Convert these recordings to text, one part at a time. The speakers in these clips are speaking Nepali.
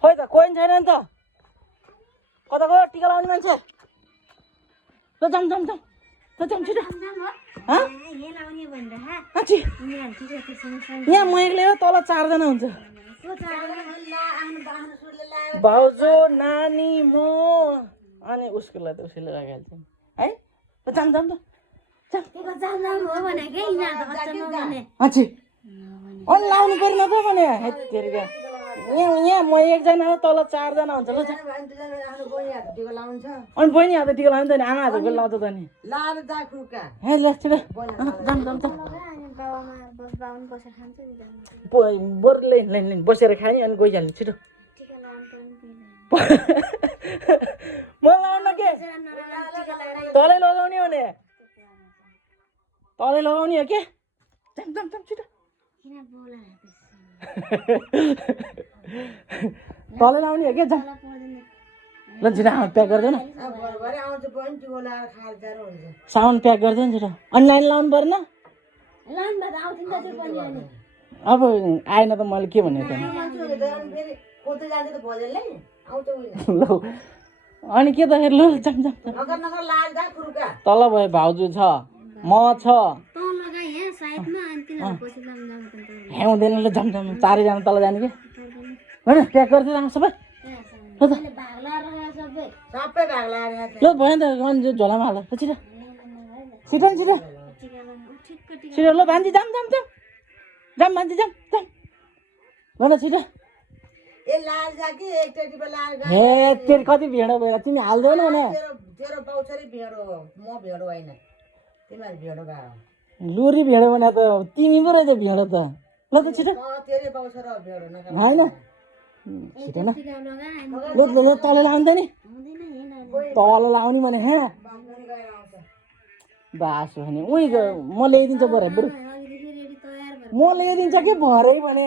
खोइ त कोही छैन नि त कता गयो टिका लाउने मान्छे ल जाम जाम जाम ल जाम छिटो यहाँ म एक्लै हो तल 4 जना हुन्छ भाउजू नानी म अनि उसको लागि उसले लगाइहाल्छ है ल जाम जाम त अनि लाउनु पर्ने त भने यहाँ म एकजना हो तल 4 जना हुन्छ ल अनि बहिनी हात टिका लाउनु त नि आमा हातको लाउँछ त नि हे ल छिटो जाम जाम जाम बरुले बसेर खाने अनि गइहाल्ने छिटो म लाउन के तलै लगाउने हो नि तलै लगाउने हो के जाम जाम जाम छिटो तलै लाउने हो के जाम ल छिटो प्याक गरिदेऊ न सामान प्याक गरिदेऊ नि छिटो अनलाइन लाउनु पर्न अब आएन त मैले के भन्ने त ल अनि के त ल जाम जाम तल भयो भाउजू छ म छ हुँदैन ल जाम जाम 4 जना तल जाने कि होइन प्याक गरिदिनु सबै ल त ल भयो नि त अनि झोलामा हाल छिटो छिटो छिटो छिटो ल भान्जी जाम जाम जाम जाम भान्जी जाम जाम ल न छिटो हे तेरो कति भेडो भएर तिमी हाल्दैनौ न लुरी भेडो भने त तिमी पो रहेछ भेडो त ल त छिटो होइन छिटो न ल ल तल लाउनु त नि तल लाउने भने हे बास भने उही म ल्याइदिन्छु बरु बरु म ल्याइदिन्छ कि भरै भने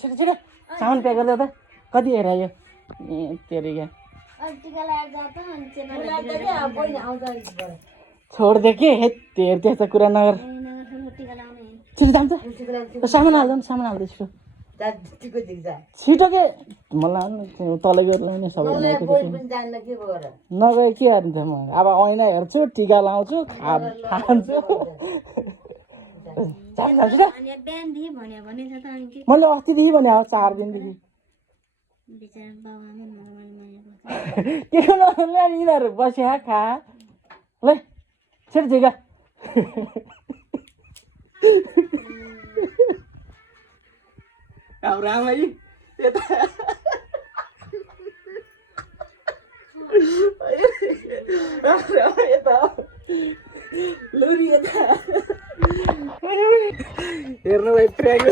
छिटो छिटो सामान प्याक गरिदेऊ त कति हेर यो ए तेरो क्या छोडिदियो के हे तेरो त्यस्तो कुरा नगर छिटो जान्छ सामान हाल्दा नि सामान हाल्दै छिटो छिटो के मलाई तल गएर लाउने सबै नगए के हाल्छ म अब ऐना हेर्छु टिका लाउँछु खान्छु मैले अस्तिदेखि भने अब 4 दिनदेखि के यिनीहरू बस्या खा ल छिटो झिका हाम्रो आमा यता यता लुरी यता हेर्नु भाइ प्र्याङ्क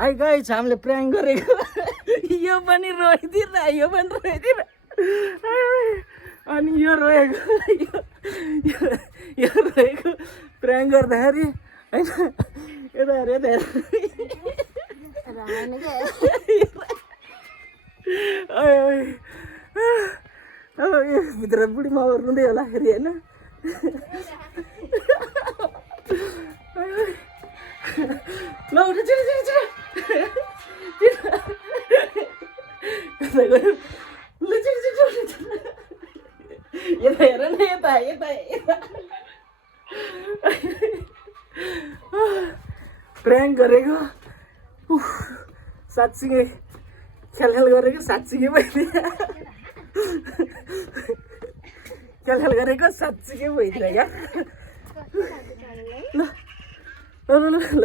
हाई गाइस हामीले प्र्याङ्क गरेको यो पनि रोइदिएर यो पनि रोइदिएर अनि यो रोएको यो रोएको प्र्याङ्क गर्दाखेरि होइन यता हेर यता हेर अब यो भित्र बुढी माउ रुँदै होला फेरि होइन उठ छिटो छिटो छिटो कता गयो ल छिटो छिटो यता हेर न यता यता यता प्र्याङ्क गरेको साँच्चीकै ख्याल गरेको साँच्चीकै भइदियो ख्याल गरेको साँच्चीकै भइदियो क्या ल ल ल